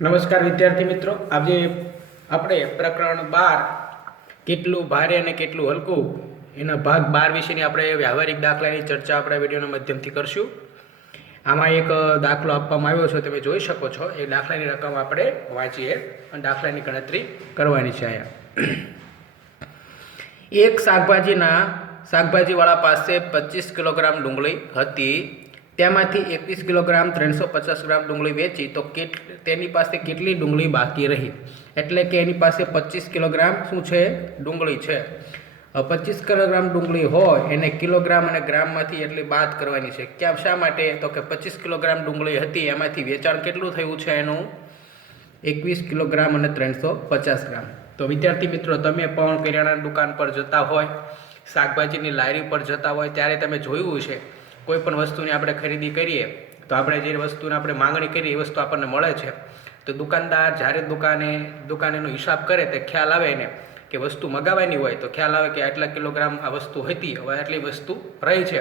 નમસ્કાર વિદ્યાર્થી મિત્રો, આજે આપણે પ્રકરણ 12 કેટલું ભારે અને કેટલું હલકું એના ભાગ 12 વિશેની આપણે વ્યવહારિક દાખલાની ચર્ચા આપણા વિડીયોના માધ્યમથી કરશું। આમાં એક દાખલો આપવામાં આવ્યો છે, તમે જોઈ શકો છો। એ દાખલાની રકમ આપણે વાંચીએ અને દાખલાની ગણતરી કરવાની છે। અહીંયા એક શાકભાજીવાળા પાસે 25 કિલોગ્રામ ડુંગળી હતી, તેમાંથી 21 કિલોગ્રામ 350 ગ્રામ ડુંગળી વેચી તો તેની પાસે કેટલી ડુંગળી બાકી રહી? એટલે કે એની પાસે 25 કિલોગ્રામ શું છે? ડુંગળી છે। 25 કિલોગ્રામ ડુંગળી હોય એને કિલોગ્રામ અને ગ્રામમાંથી એટલી બાદ કરવાની છે। કેમ, શા માટે? તો કે 25 કિલોગ્રામ ડુંગળી હતી, એમાંથી વેચાણ કેટલું થયું છે એનું? 21 કિલોગ્રામ અને 350 ગ્રામ। તો વિદ્યાર્થી મિત્રો, તમે પણ કરિયાણાની દુકાન પર જતા હોય, શાકભાજીની લારી પર જતા હોય, ત્યારે તમે જોયું છે કોઈ પણ વસ્તુની આપણે ખરીદી કરીએ તો આપણે જે વસ્તુને આપણે માંગણી કરીએ એ વસ્તુ આપણને મળે છે। તો દુકાનદાર જ્યારે દુકાનેનો હિસાબ કરે તો ખ્યાલ આવે ને કે વસ્તુ મગાવવાની હોય તો ખ્યાલ આવે કે આટલા કિલોગ્રામ આ વસ્તુ હતી, હવે આટલી વસ્તુ રહી છે,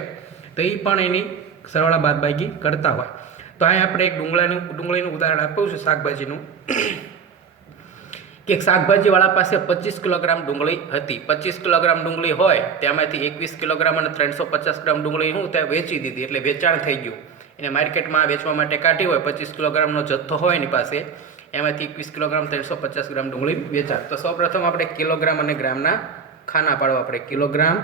તો એ પણ એની સરવાળા બાદબાકી કરતા હોય। તો અહીંયા આપણે એક ડુંગળીનું ઉદાહરણ આપ્યું છે શાકભાજીનું, કે શાકભાજીવાળા પાસે 25 કિલોગ્રામ ડુંગળી હતી। 25 કિલોગ્રામ ડુંગળી હોય તેમાંથી 21 કિલોગ્રામ અને 350 ગ્રામ ડુંગળી ત્યાં વેચી દીધી, એટલે વેચાણ થઈ ગયું। એને માર્કેટમાં વેચવા માટે કાઢી હોય, 25 કિલોગ્રામનો જથ્થો હોય એની પાસે, એમાંથી 21 કિલોગ્રામ 350 ગ્રામ ડુંગળી વેચાણ। તો સૌપ્રથમ આપણે કિલોગ્રામ અને ગ્રામના ખાના પાડવા પડે, કિલોગ્રામ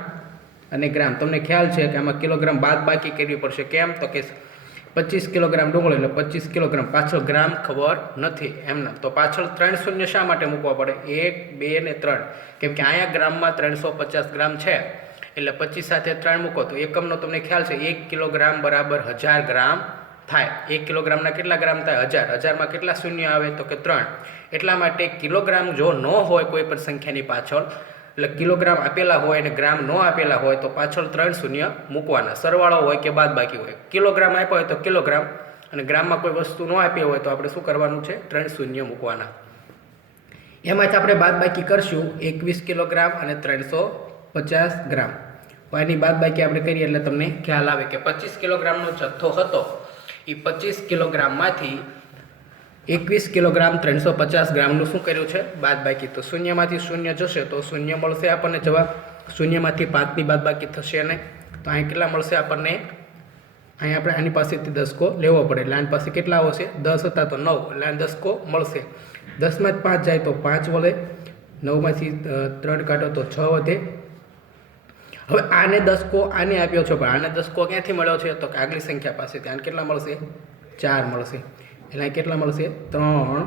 અને ગ્રામ। તમને ખ્યાલ છે કે આમાં કિલોગ્રામ બાદ બાકી કરવી પડશે। કેમ? તો કે 25 કિલોગ્રામ ડુંગળી એટલે 25 કિલોગ્રામ, પાછળ ગ્રામ ખબર નથી એમના, તો પાછળ 3 શૂન્ય શા માટે મૂકવા પડે? 1, 2 ને 3, કેમ કે અહીંયા ગ્રામમાં 350 ગ્રામ છે, એટલે 25 સાથે 3 મૂકો તો એકમનો તમને ખ્યાલ છે 1 કિલોગ્રામ બરાબર 1000 ગ્રામ થાય। 1 કિલોગ્રામના કેટલા ગ્રામ થાય? 1000। 1000માં કેટલા શૂન્ય આવે? તો કે 3। એટલા માટે કિલોગ્રામ જો ન હોય કોઈ પણ સંખ્યાની પાછળ, એટલે કિલોગ્રામ આપેલા હોય અને ગ્રામ ન આપેલા હોય તો પાછળ 3 શૂન્ય મૂકવાના, સરવાળો હોય કે બાદબાકી હોય। કિલોગ્રામ આપ્યો હોય તો કિલોગ્રામ, અને ગ્રામમાં કોઈ વસ્તુ ન આપી હોય તો આપણે શું કરવાનું છે? 3 શૂન્ય મૂકવાના। એમાંથી આપણે બાદબાકી કરશું 21 કિલોગ્રામ અને 350 ગ્રામ। એની બાદબાકી આપણે કરીએ એટલે તમને ખ્યાલ આવે કે 25 કિલોગ્રામનો જથ્થો હતો, એ 25 કિલોગ્રામમાંથી 21 કિલોગ્રામ 350 ગ્રામનું શું કર્યું છે? બાદબાકી। તો શૂન્યમાંથી શૂન્ય જશે તો શૂન્ય મળશે આપણને જવાબ। શૂન્યમાંથી 5ની બાદબાકી થશે ને, તો અહીં કેટલા મળશે આપણને? અહીં આપણે આની પાસેથી દસકો લેવો પડે, એટલે આની પાસે કેટલા આવશે? 10 હતા તો 9, એટલે આને દસકો મળશે। 10માંથી 5 જાય તો 5 વધે, 9માંથી 3 કાઢો તો 6 વધે। હવે આને દસકો આને આપ્યો છે, પણ આને દસકો ક્યાંથી મળ્યો છે? તો કે આગલી સંખ્યા પાસેથી। આને કેટલા મળશે? 4 મળશે, એટલે અહીં કેટલા મળશે? 3,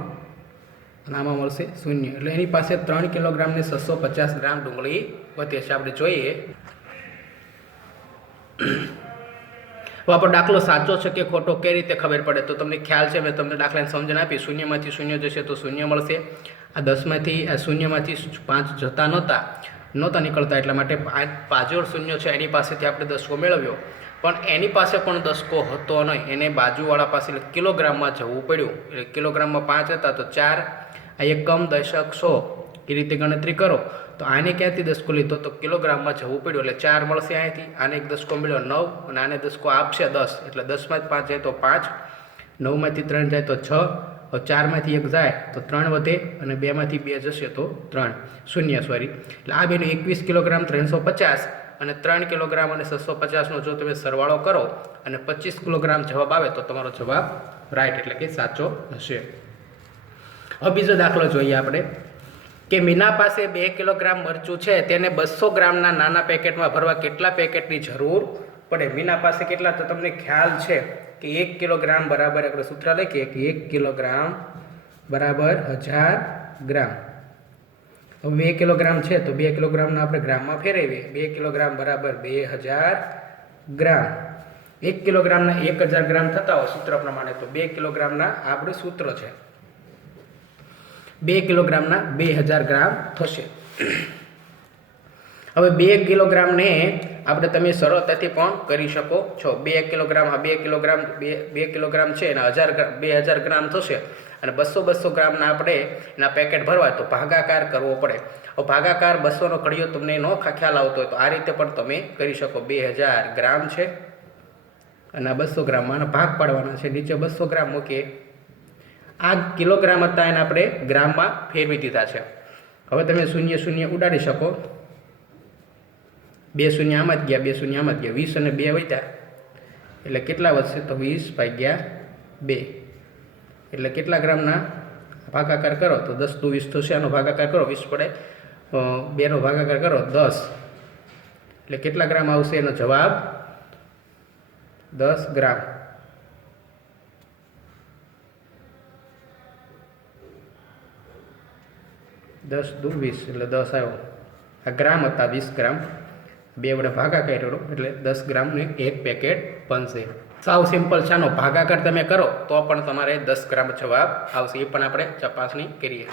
અને આમાં મળશે 0, એટલે એની પાસે 3 કિલોગ્રામ ને 650 ગ્રામ ડુંગળી વધે છે। આપણે જોઈએ આપણો દાખલો સાચો છે કે ખોટો કઈ રીતે ખબર પડે? તો તમને ખ્યાલ છે, મેં તમને દાખલાની સમજણ આપી, શૂન્યમાંથી શૂન્ય જશે તો શૂન્ય મળશે। આ 10માંથી આ શૂન્યમાંથી 5 જતા નહોતા નીકળતા, એટલા માટે પાછળ શૂન્ય છે એની પાસેથી આપણે દસકો મેળવ્યો, પણ એની પાસે પણ દસકો હતો નહીં, એને બાજુવાળા પાસે એટલે કિલોગ્રામમાં જવું પડ્યું। એટલે કિલોગ્રામમાં 5 હતા તો 4, આ એકમ, દશક, 100 એ રીતે ગણતરી કરો તો આને ક્યાંથી દસકો લીધો? તો કિલોગ્રામમાં જવું પડ્યું, એટલે 4 મળશે અહીંથી। આને એક દસકો મળ્યો 9, અને આને દસકો આપશે 10, એટલે 10માંથી 5 જાય તો 5, 9માંથી 3 જાય તો 6, 4માંથી 1 જાય તો 3 વધે, અને 2માંથી 2 જશે તો 3 શૂન્ય, સોરી। એટલે આ બેનું 21 કિલોગ્રામ 350 અને 3 કિલોગ્રામ અને 650નો જો તમે સરવાળો કરો અને 25 કિલોગ્રામ જવાબ આવે તો તમારો જવાબ રાઈટ, એટલે કે સાચો હશે। હવે બીજો દાખલો જોઈએ આપણે, કે મીના પાસે 2 કિલોગ્રામ મરચું છે, તેને 200 ગ્રામના નાના પેકેટમાં ભરવા કેટલા પેકેટની જરૂર પડે? મીના પાસે કેટલા? તો તમને ખ્યાલ છે કે 1 કિલોગ્રામ બરાબર, આપણે સૂત્ર લખીએ કે 1 કિલોગ્રામ બરાબર 1000 ગ્રામ। હવે 2 કિલોગ્રામ છે તો 2 કિલોગ્રામના આપણે ગ્રામમાં ફેરવીએ, 2 કિલોગ્રામ બરાબર 2000 ગ્રામ। 1 કિલોગ્રામના 1000 ગ્રામ થતા હોય સૂત્ર પ્રમાણે, તો 2 કિલોગ્રામના આપણું સૂત્ર છે 2 કિલોગ્રામના 2000 ગ્રામ થશે। હવે 2 કિલોગ્રામને આપણે તમે સરળતાથી પણ કરી શકો છો। 2 કિલોગ્રામ, આ 2 કિલોગ્રામ છે એના 2000 ગ્રામ થશે, અને 200 ગ્રામના આપણે એના પેકેટ ભરવા તો ભાગાકાર કરવો પડે। હવે ભાગાકાર 200નો ઘડિયો તમને ન ખ્યાલ આવતો હોય તો આ રીતે પણ તમે કરી શકો। 2000 ગ્રામ છે અને આ 200 ગ્રામમાં ભાગ પાડવાના છે, નીચે 200 ગ્રામ મૂકીએ, આ કિલોગ્રામ હતા એને આપણે ગ્રામમાં ફેરવી દીધા છે. હવે તમે શૂન્ય શૂન્ય ઉડાડી શકો. 2 શૂન્ય આમાં જ ગયા, 2 શૂન્ય આમાં જ ગયા. 20 અને 2 વધ્યા એટલે કેટલા વધશે? તો 20/2. એટલે કેટલા ગ્રામના ભાગાકાર કરો તો 10 દુ 20 થશે. આનો ભાગાકાર કરો 20 પડે, 2નો ભાગાકાર કરો 10 એટલે કેટલા ગ્રામ આવશે? એનો જવાબ 10 ગ્રામ. દસ દુ 20 એટલે 10 આવ્યો. આ ગ્રામ હતા, 20 ગ્રામ. 2 વડે ભાગાકાર કર્યો એટલે 10 ગ્રામનું એક પેકેટ બનશે. સાવ સિમ્પલ છે. આનો ભાગાકાર તમે કરો તો પણ તમારે 10 ગ્રામ જવાબ આવશે. એ પણ આપણે ચકાસણી કરીએ.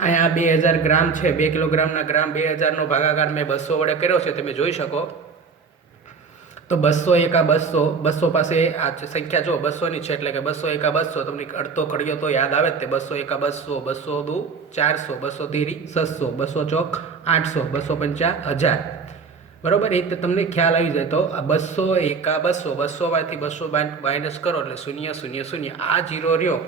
અહીંયા 2000 ગ્રામ છે. 2 કિલોગ્રામના ગ્રામ 2000નો ભાગાકાર મેં 200 વડે કર્યો છે. તમે જોઈ શકો તો 200 એકા 200, 200 પાસે આ સંખ્યા જો 200ની છે એટલે કે 200 એકા 200. તમને અડધો ઘડિયો તો યાદ આવે જ તે. 200 એકા 200, 200 દુ 400, 200 ધીરી 600, 200 ચોક 800, 250 1000. બરાબર? એ રીતે તમને ખ્યાલ આવી જાય. તો આ 200 એકા 200, 200માંથી 200 માઇનસ કરો એટલે 0 0 0. આ 0 રહ્યો,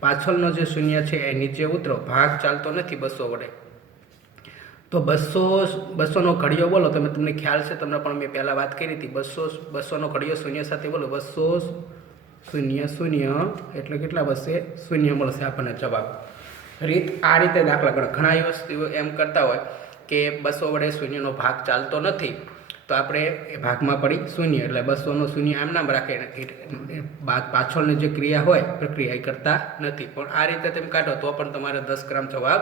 પાછળનો જે શૂન્ય છે એ નીચે ઉતરો. ભાગ ચાલતો નથી 200 વડે. તો 200નો ઘડિયો બોલો. તમને ખ્યાલ છે, તમને પણ મેં પહેલાં વાત કરી હતી. 200નો ઘડિયો શૂન્ય સાથે બોલો. 200 0 0 એટલે કેટલા બનશે? 0 મળશે આપણને જવાબ. રીત આ રીતે દાખલા ગણો. ઘણા વસ્તુઓ એમ કરતા હોય કે 200 વડે શૂન્યનો ભાગ ચાલતો નથી તો આપણે એ ભાગમાં પડી શૂન્ય એટલે 200નો શૂન્ય આમ નામ રાખે. પાછળની જે ક્રિયા હોય પ્રક્રિયા એ કરતા નથી. પણ આ રીતે તમે કાઢો તો પણ તમારે 10 ગ્રામ જવાબ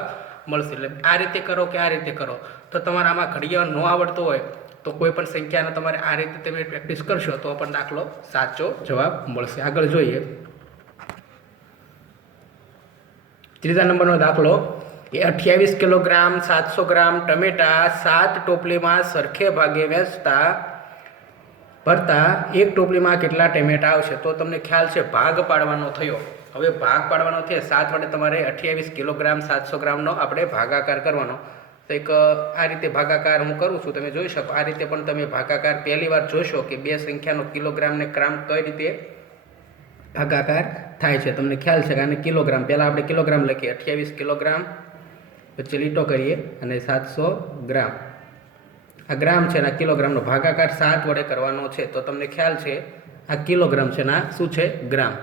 મળશે. એટલે આ રીતે કરો કે આ રીતે કરો તો તમારે આમાં ઘડિયા ન આવડતો હોય તો કોઈ પણ સંખ્યાને તમારે આ રીતે તમે પ્રેક્ટિસ કરશો તો પણ દાખલો સાચો જવાબ મળશે. આગળ જોઈએ. ત્રીજા નંબરનો દાખલો કે 28 કિલોગ્રામ 700 ગ્રામ ટમેટા 7 ટોપલીમાં સરખે ભાગે ભરતા એક ટોપલીમાં કેટલા ટમેટા આવશે? તો તમને ખ્યાલ છે ભાગ પાડવાનો થયો. હવે ભાગ પાડવાનો થયો 7 વડે તમારે 28 કિલોગ્રામ 700 ગ્રામનો આપણે ભાગાકાર કરવાનો. તો એક આ રીતે ભાગાકાર હું કરું છું, તમે જોઈ શકો. આ રીતે પણ તમે ભાગાકાર પહેલી વાર જોશો કે બે સંખ્યાનો કિલોગ્રામ ને ગ્રામ કઈ રીતે ભાગાકાર થાય છે. તમને ખ્યાલ છે કે આને કિલોગ્રામ, પહેલાં આપણે કિલોગ્રામ લખીએ. 28 કિલોગ્રામ પછી લીટો કરીએ અને 700 ગ્રામ. આ ગ્રામ છે અને આ કિલોગ્રામનો ભાગાકાર 7 વડે કરવાનો છે. તો તમને ખ્યાલ છે આ કિલોગ્રામ છે ને આ શું છે? ગ્રામ.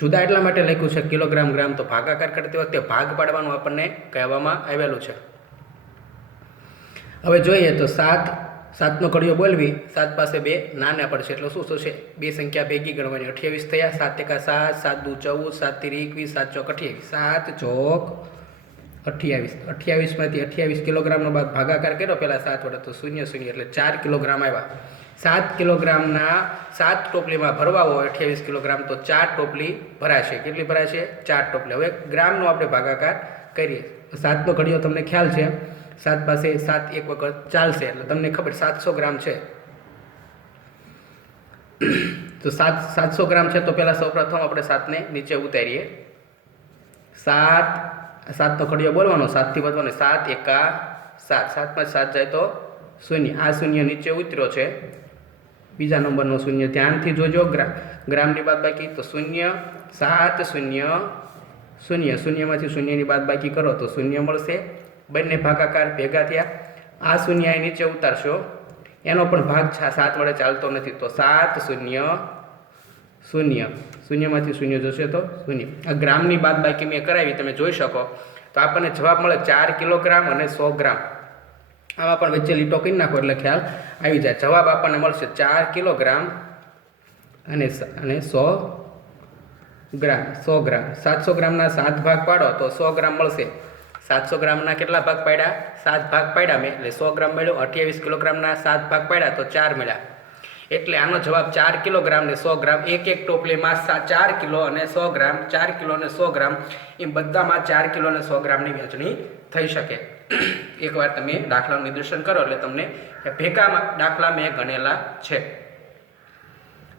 જુદા એટલા માટે લખ્યું છે કિલોગ્રામ ગ્રામ. તો ભાગાકાર કરતી વખતે ભાગ પાડવાનું આપણને કહેવામાં આવેલું છે. હવે જોઈએ તો 7નો ઘડિયો બોલવી. 7 પાસે 2 નાના પડશે એટલે શું થશે? બે સંખ્યા ભેગી ગણવાની. 28 થયા. 7 એકા 7, 7 દુ 14, 7 તીરી 21, 7 ચોક 28, 7 ચોક 28. 28માંથી 28 કિલોગ્રામનો બાદ ભાગાકાર કર્યો પહેલાં 7 વડે તો 0 0 એટલે 4 કિલોગ્રામ આવ્યા. 7 કિલોગ્રામના 7 ટોપલીમાં ભરવા હોય 28 કિલોગ્રામ તો 4 ટોપલી ભરાશે. કેટલી ભરાશે? 4 ટોપલી. હવે ગ્રામનો આપણે ભાગાકાર કરીએ. 7નો ઘડિયો તમને ખ્યાલ છે. 7 પાસે 7 એક વખત ચાલશે એટલે તમને ખબર 700 ગ્રામ છે. તો 700 ગ્રામ છે તો પહેલાં સૌપ્રથમ આપણે 7ને નીચે ઉતારીએ. 7નો ઘડિયો બોલવાનો, 7થી વધવાનો. 7 એકા 7, 7માં 7 જાય તો 0. આ શૂન્ય નીચે ઉતર્યો છે. બીજા નંબરનો શૂન્ય ધ્યાનથી જોજો. ગ્રામની બાદબાકી તો 0, 7 0 0. શૂન્યમાંથી શૂન્યની બાદબાકી કરો તો 0 મળશે. બંને ભાગાકાર ભેગા થયા. આ શૂન્ય અહીં નીચે ઉતારશો, એનો પણ ભાગ 7 વડે ચાલતો નથી તો 7 0 0. શૂન્યમાંથી શૂન્ય જશે તો 0. આ ગ્રામની બાદબાકી મેં કરાવી, તમે જોઈ શકો. તો આપણને જવાબ મળે 4 કિલોગ્રામ અને 100 ગ્રામ. આમાં પણ વચ્ચે લીટો કરી નાખો એટલે ખ્યાલ આવી જાય. જવાબ આપણને મળશે 4 કિલોગ્રામ અને 100 ગ્રામ. 100 ગ્રામ 700 ગ્રામના 7 ભાગ પાડો તો 100 ગ્રામ મળશે. 700 ગ્રામના કેટલા ભાગ પાડ્યા? 7 ભાગ પાડ્યા મેં એટલે 100 ગ્રામ મળ્યો. 28 કિલોગ્રામના 7 ભાગ પાડ્યા તો 4 મળ્યા. એટલે આનો જવાબ 4 કિલોગ્રામ ને 100 ગ્રામ. એક ટોપલીમાં 4 કિલો અને 100 ગ્રામ, 4 કિલો અને 100 ગ્રામ એમ બધામાં 4 કિલો અને 100 ગ્રામની વહેંચણી થઈ શકે. એકવાર તમે દાખલાનું નિદર્શન કરો એટલે તમને ભેગામાં દાખલા મેં ગણેલા છે.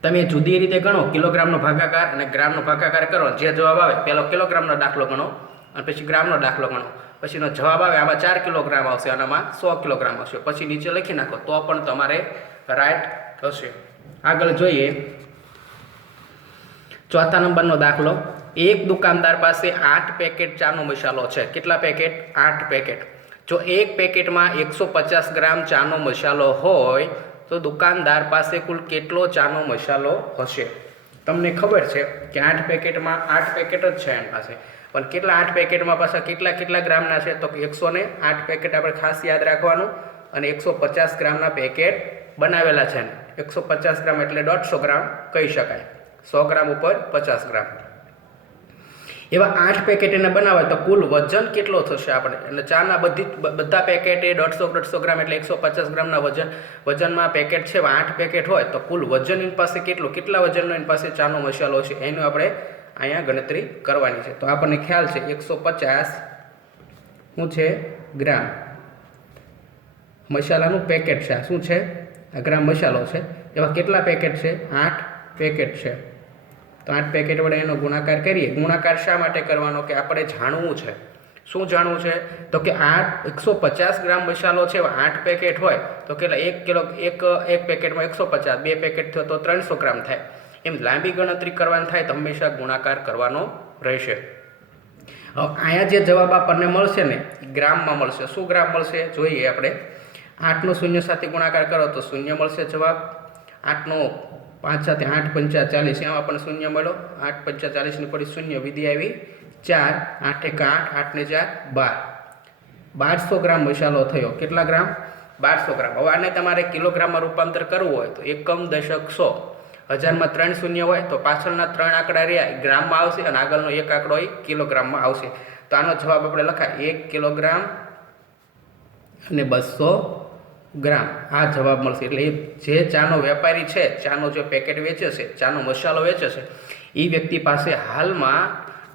તમે જુદી રીતે ગણો, કિલોગ્રામનો ભાગાકાર અને ગ્રામનો ભાગાકાર કરો. જે જવાબ આવે પહેલો કિલોગ્રામનો દાખલો ગણો અને પછી ગ્રામનો દાખલો ગણો. પછીનો જવાબ આવે આમાં 4 કિલોગ્રામ આવશે અને આમાં 100 કિલોગ્રામ આવશે. પછી નીચે લખી નાખો તો પણ તમારે રાઈટ થશે. આગળ જોઈએ ચોથા નંબરનો દાખલો, એક દુકાનદાર પાસે 8 પેકેટ ચાનો મસાલો છે. કેટલા પેકેટ? 8 પેકેટ. જો એક પેકેટમાં 150 ગ્રામ ચાનો મસાલો હોય તો દુકાનદાર પાસે કુલ કેટલો ચાનો મસાલો હશે? તમને ખબર છે કે 8 પેકેટમાં 8 પેકેટ જ છે એની પાસે, પણ કેટલા 8 પેકેટમાં પાછા કેટલા ગ્રામના છે? તો 108 પેકેટ આપણે ખાસ યાદ રાખવાનું, અને 150 ગ્રામના પેકેટ બનાવેલા છે. 150 ગ્રામ એટલે 150 ગ્રામ કહી શકાય. 100 ગ્રામ ઉપર 50 ગ્રામ. એવા 8 પેકેટ એને બનાવે તો કુલ વજન કેટલો થશે આપણે? એટલે ચાના બધા પેકેટ એ 150 ગ્રામ એટલે 150 ગ્રામના વજનમાં પેકેટ છે. 8 પેકેટ હોય તો કુલ વજન એની પાસે કેટલા વજનનો એની પાસે ચાનો મસાલો છે એનું આપણે અહીંયા ગણતરી કરવાની છે. તો આપણને ખ્યાલ છે 150 શું છે? ગ્રામ મસાલાનું પેકેટ છે. આ શું છે? આ ગ્રામ મસાલો છે. એવા કેટલા પેકેટ છે? 8 પેકેટ છે. તો 8 પેકેટ વડે એનો ગુણાકાર કરીએ. ગુણાકાર શા માટે કરવાનો? કે આપણે જાણવું છે. શું જાણવું છે? તો કે 150 ગ્રામ મસાલો છે, 8 પેકેટ હોય તો કેટલા? એક પેકેટમાં 150, 2 પેકેટ થયો તો 300 ગ્રામ થાય. એમ લાંબી ગણતરી કરવાની થાય તો હંમેશા ગુણાકાર કરવાનો રહેશે. હવે અહીંયા જે જવાબ આપણને મળશે ને ગ્રામમાં મળશે. શું ગ્રામ મળશે જોઈએ આપણે. 8નો 0 સાથે ગુણાકાર કરો તો 0 મળશે જવાબ. 8નો 5 સાથે 8 પંચા 40, એમાં આપણને 0 મળ્યો. 8 પંચા 40 ની પડી 0, વિધિ આવી 4, 8 એક 8, 8 ને 4 12. 1200 ગ્રામ મસાલો થયો. કેટલા ગ્રામ? 1200 ગ્રામ. હવે આને તમારે કિલોગ્રામમાં રૂપાંતર કરવું હોય તો એકમ, દશક, સો. 1000માં 3 શૂન્ય હોય તો પાછળના 3 આંકડા રહ્યા ગ્રામમાં આવશે અને આગળનો એક આંકડો એ કિલોગ્રામમાં આવશે. તો આનો જવાબ આપણે લખાય 1 કિલોગ્રામ અને 200 ગ્રામ. આ જવાબ મળશે. એટલે જે ચાનો વેપારી છે, ચાનો જે પેકેટ વેચે છે, ચાનો મસાલો વેચે છે, એ વ્યક્તિ પાસે હાલમાં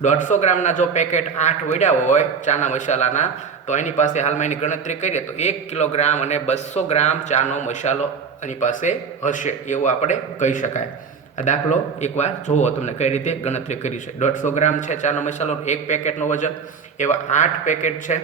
150 ગ્રામના જો પેકેટ 8 વડ્યા હોય ચાના મસાલાના, તો એની પાસે હાલમાં એની ગણતરી કરીએ તો 1 કિલોગ્રામ અને 200 ગ્રામ ચાનો મસાલો એની પાસે હશે એવું આપણે કહી શકાય. આ દાખલો એકવાર જુઓ તમને કઈ રીતે ગણતરી કરી છે. 150 ગ્રામ છે ચાનો મસાલો, એક પેકેટનું વજન. એવા 8 પેકેટ છે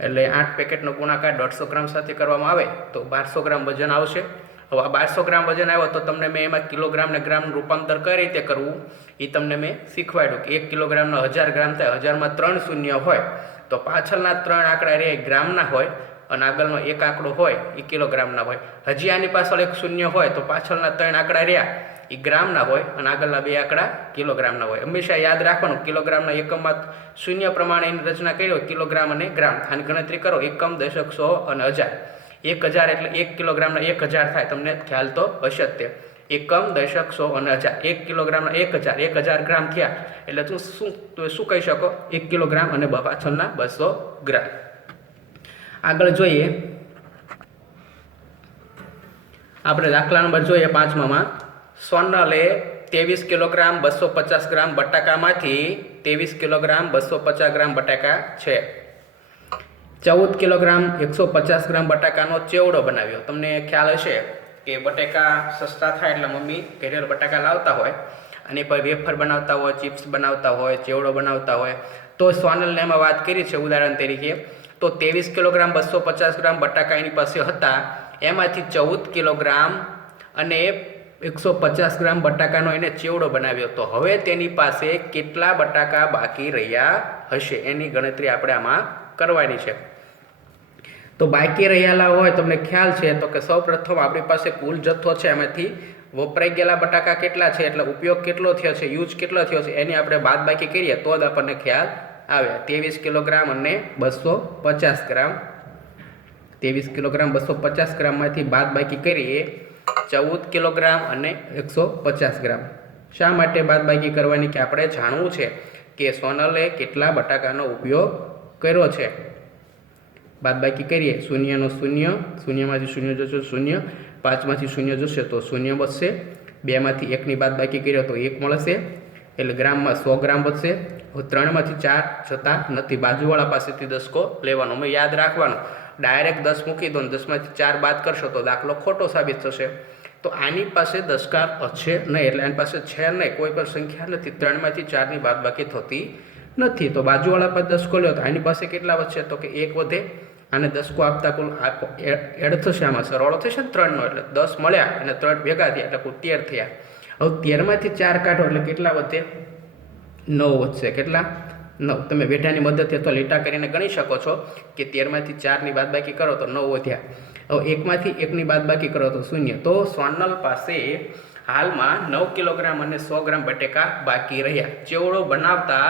એટલે 8 પેકેટનો ગુણાકાર 150 ગ્રામ સાથે કરવામાં આવે તો 1200 ગ્રામ વજન આવશે. હવે આ 1200 ગ્રામ વજન આવ્યો તો તમને મેં એમાં કિલોગ્રામ ને ગ્રામનું રૂપાંતર કઈ રીતે કરવું એ તમને મેં શીખવાડ્યું કે 1 કિલોગ્રામનો 1000 ગ્રામ થાય. 1000માં 3 શૂન્ય હોય તો પાછળના 3 આંકડા રે ગ્રામના હોય અને આગળનો એક આંકડો હોય એ કિલોગ્રામના હોય. હજી આની પાછળ એક શૂન્ય હોય તો પાછળના 3 આંકડા રહ્યા એ ગ્રામના હોય અને આગળના 2 આંકડા કિલોગ્રામના હોય. હંમેશા યાદ રાખવાનું કિલોગ્રામના એકમમાં શૂન્ય પ્રમાણે એની રચના કરી હોય કિલોગ્રામ અને ગ્રામ. આની ગણતરી કરો એકમ, દશક, સો અને 1000. 1000 એટલે 1 કિલોગ્રામના 1000 થાય. તમને ખ્યાલ તો હશે જ તે. એકમ, દશક, સો અને 1000. 1 કિલોગ્રામના 1000 ગ્રામ થયા એટલે તું શું કહી શકો? 1 કિલોગ્રામ અને પાછળના 200 ગ્રામ. આગળ જોઈએ આપણે દાખલા નંબર જોઈએ 5માં. સોનલે 23 કિલોગ્રામ 250 ગ્રામ બટાકામાંથી 23 કિલોગ્રામ 250 ગ્રામ બટાકા છે. 14 કિલોગ્રામ 150 ગ્રામ બટાકાનો ચેવડો બનાવ્યો. તમને ખ્યાલ હશે કે બટાકા સસ્તા થાય એટલે મમ્મી ઘરે બટાકા લાવતા હોય અને પર વેફર બનાવતા હોય, ચિપ્સ બનાવતા હોય, ચેવડો બનાવતા હોય. તો સોનલને એમાં વાત કરી છે ઉદાહરણ તરીકે. તો 23 કિલોગ્રામ 250 ગ્રામ બટાકા એની પાસે હતા, એમાંથી 14 કિલોગ્રામ અને 150 ગ્રામ બટાકાનો એને ચેવડો બનાવ્યો. તો હવે તેની પાસે કેટલા બટાકા બાકી રહ્યા હશે એની ગણતરી આપણે આમાં કરવાની છે. તો બાકી રહેલા હોય તમને ખ્યાલ છે તો કે સૌપ્રથમ આપણી પાસે કુલ જથ્થો છે એમાંથી વપરાઈ ગયેલા બટાકા કેટલા છે એટલે ઉપયોગ કેટલો થયો છે, યુઝ કેટલો થયો છે એની આપણે બાદબાકી કરીએ તો જ આપણને ખ્યાલ આવે. 23 કિલોગ્રામ અને 250 ગ્રામ. 23 કિલોગ્રામ 250 ગ્રામમાંથી બાદબાકી કરીએ 14 કિલોગ્રામ અને 150 ગ્રામ. શા માટે બાદબાકી કરવાની? કે આપણે જાણવું છે કે સોનલે કેટલા બટાકાનો ઉપયોગ કર્યો છે. બાદબાકી કરીએ. શૂન્યનો શૂન્ય, શૂન્યમાંથી શૂન્ય જશે શૂન્ય, 5માંથી શૂન્ય જશે તો શૂન્ય બચશે. 2માંથી 1ની બાદબાકી કરીએ તો 1 મળશે એટલે ગ્રામમાં 100 ગ્રામ બચશે. 3માંથી 4 જતા નથી, બાજુવાળા પાસેથી દસકો લેવાનો. અમે યાદ રાખવાનું ડાયરેક્ટ 10 મૂકી દો ને 10માંથી 4 બાદ કરશો તો દાખલો ખોટો સાબિત થશે. તો આની પાસે દસકા છે નહીં એટલે આની પાસે છે નહીં, કોઈ પણ સંખ્યા નથી. 3માંથી 4ની બાદબાકી થતી નથી. તો બાજુવાળા પાસે દસકો લ્યો તો આની પાસે કેટલા વધશે? તો કે 1 વધે. આને દસકો આપતા કુલ એડ થશે, આમાં સરવાળો થશે ને 3નો એટલે 10 મળ્યા અને 3 ભેગા થયા એટલે કુલ 13 થયા. હવે 13માંથી 4 કાઢો એટલે કેટલા વધે? 9 વધશે. કેટલા? 9. તમે વેઢાની મદદથી તો લીટા કરીને ગણી શકો છો કે 13માંથી 4ની બાદબાકી કરો તો 9 વધ્યા. હવે 1માંથી 1ની બાદબાકી કરો તો 0. તો સોનલ પાસે હાલમાં 9 કિલોગ્રામ અને 100 ગ્રામ બટેકા બાકી રહ્યા. ચેવડો બનાવતા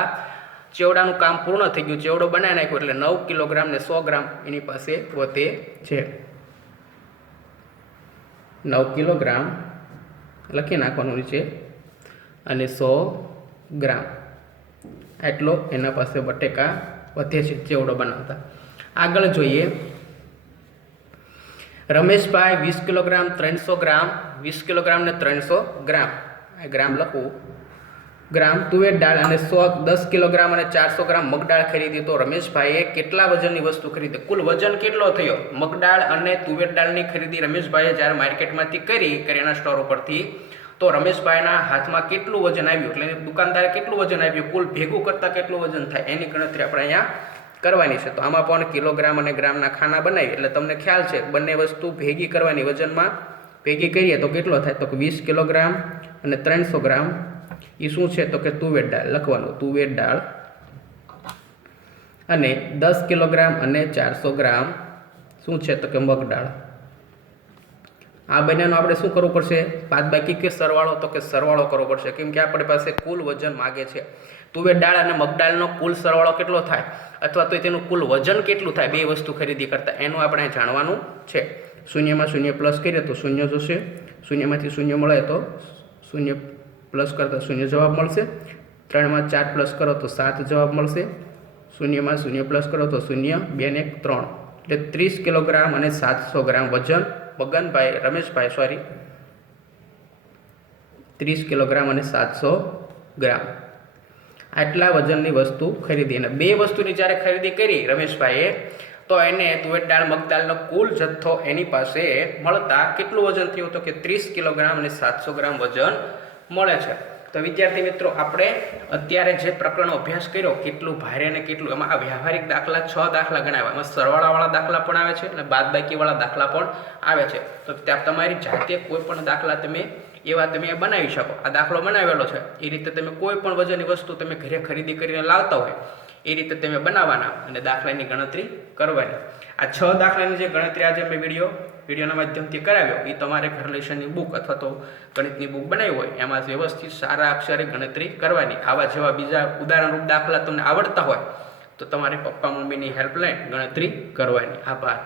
ચેવડાનું કામ પૂર્ણ થઈ ગયું, ચેવડો બનાવી નાખ્યો એટલે 9 કિલોગ્રામ ને 100 ગ્રામ એની પાસે વધે છે. 9 કિલોગ્રામ લખી નાખવાનું નીચે અને 100 ગ્રામ એટલો એના પાસે બટેકા વધે છે ચેવડો બનાવતા. આગળ જોઈએ, રમેશભાઈ 20 કિલોગ્રામ 300 ગ્રામ 20 કિલોગ્રામ ને 300 ગ્રામ ગ્રામ લખવું ગ્રામ તુવેર દાળ અને 10 કિલોગ્રામ અને 400 ગ્રામ મગદાળ ખરીદી. તો રમેશભાઈએ કેટલા વજનની વસ્તુ ખરીદી? કુલ વજન કેટલો થયો? મગદાળ અને તુવેર દાળની ખરીદી રમેશભાઈએ જ્યારે માર્કેટમાંથી કરી કરિયાણા સ્ટોર ઉપરથી, તો રમેશભાઈના હાથમાં કેટલું વજન આવ્યું, એટલે દુકાનદારે કેટલું વજન આપ્યું, કુલ ભેગું કરતાં કેટલું વજન થાય એની ગણતરી આપણે અહીંયા કરવાની છે. તો આમાં પણ કિલોગ્રામ અને ગ્રામના ખાના બનાવી એટલે તમને ખ્યાલ છે બંને વસ્તુ ભેગી કરવાની. વજનમાં ભેગી કરીએ તો કેટલો થાય? તો 20 કિલોગ્રામ અને 300 ગ્રામ એ શું છે? તો કે તુવેર દાળ લખવાનું, તુવેર દાળ અને 10 કિલોગ્રામ અને 400 ગ્રામ શું છે? તો કે મગદાળ. આ બંનેનો આપણે શું કરવું પડશે? બાદબાકી કે સરવાળો? તો કે સરવાળો કરવો પડશે, કેમ કે આપણી પાસે કુલ વજન માગે છે. તુવેર દાળ અને મગદાળનો કુલ સરવાળો કેટલો થાય અથવા તો તેનું કુલ વજન કેટલું થાય બે વસ્તુ ખરીદી કરતાં એનું આપણે જાણવાનું છે. શૂન્યમાં શૂન્ય પ્લસ કરીએ તો શૂન્ય જશે, શૂન્યમાંથી શૂન્ય મળે તો શૂન્ય પ્લસ કરતાં શૂન્ય જવાબ મળશે. 3માં 4 પ્લસ કરો તો 7 જવાબ મળશે. શૂન્યમાં શૂન્ય પ્લસ કરો તો શૂન્ય, 2 ને 1 3 એટલે 30 કિલોગ્રામ અને 700 ગ્રામ વજન રમેશભાઈ 30 કિલોગ્રામ અને 700 ગ્રામ આટલા વજનની વસ્તુ ખરીદી. અને બે વસ્તુની જ્યારે ખરીદી કરી રમેશભાઈએ તો એને તુવેર દાળ મગદાળનો કુલ જથ્થો એની પાસે મળતા કેટલું વજન થયું? તો કે 30 કિલોગ્રામ અને 700 ગ્રામ વજન મળે છે. તો વિદ્યાર્થી મિત્રો, આપણે અત્યારે જે પ્રકરણનો અભ્યાસ કર્યો કેટલું ભારે અને કેટલું, એમાં આ વ્યવહારિક દાખલા 6 દાખલા ગણાવ્યા. એમાં સરવાળાવાળા દાખલા પણ આવે છે અને બાદબાકીવાળા દાખલા પણ આવે છે. તો ત્યાં તમારી જાતે કોઈ પણ દાખલા તમે બનાવી શકો. આ દાખલો બનાવેલો છે એ રીતે તમે કોઈ પણ વજનની વસ્તુ તમે ઘરે ખરીદી કરીને લાવતા હોય એ રીતે તમે બનાવવાના અને દાખલાની ગણતરી કરવાની. આ 6 દાખલાની જે ગણતરી આજે મેં વિડીયોના માધ્યમથી કરાવ્યો એ તમારે ઘર લેશનની બુક અથવા તો ગણિતની બુક બનાવી હોય એમાં વ્યવસ્થિત સારા અક્ષરે ગણતરી કરવાની. આવા જેવા બીજા ઉદાહરણરૂપ દાખલા તમને આવડતા હોય તો તમારે પપ્પા મમ્મીની હેલ્પ લઈને ગણતરી કરવાની. આભાર.